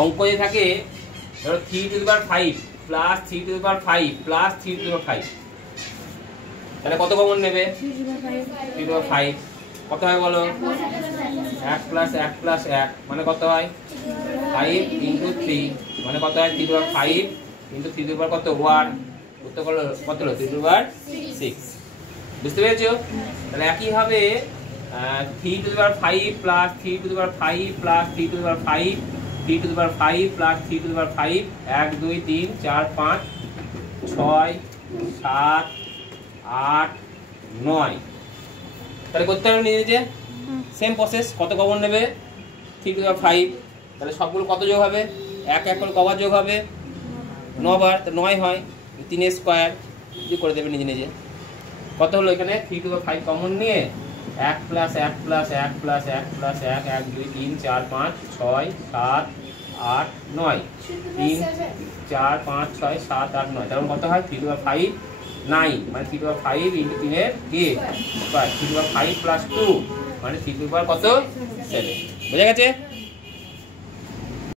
অঙ্ক যে থাকে ধরো 3 to the power 5 plus 3 to the power 5 plus 3 to the power 5, তাহলে কত কমন নেবে? 3 টু দি পাওয়ার 5 কত হয় বলো? 1 প্লাস 1 প্লাস 1 মানে কত হয়? 5 ইন্টু 3 মানে কত হয়? 3 to the power 5 into 3 to the power কত? 1, উত্তর হলো কত হলো? 3 টু দি পাওয়ার 6। বুঝতে পেরেছো? তাহলে একই ভাবে 3 to the power 5 plus 3 to the power 5 plus 3 to the power 5 3 to the power 5 plus 3 to the power 5 1 2 3 4 5 6 7 8 9, তাহলে করতে হবে নিজে সেম প্রসেস। কত কমন নেবে? 3 টু দি পাওয়ার 5, তাহলে সবগুলো কত যোগ হবে? 1 1 করে কবার যোগ হবে? 9 বার, তো 9 হয় 3 স্কয়ার যদি করে দেবে নিজে নিজে। কত হলো এখানে? 3 টু দি পাওয়ার 5 কমন নিয়ে 1 প্লাস 1 প্লাস 1 প্লাস 1 প্লাস 1 1 2 3 4 5 6 7 8 9 3 4 5 6 7 8 9, তার মানে কত হয়? 3 টু দি পাওয়ার 5 9 মানে 3 টু দি পাওয়ার 5 ইন্টু 3 এর কি square, 3 to the power 5 plus 2 মানে 3 টু দি পাওয়ার কত? 7। বুঝা গেছে?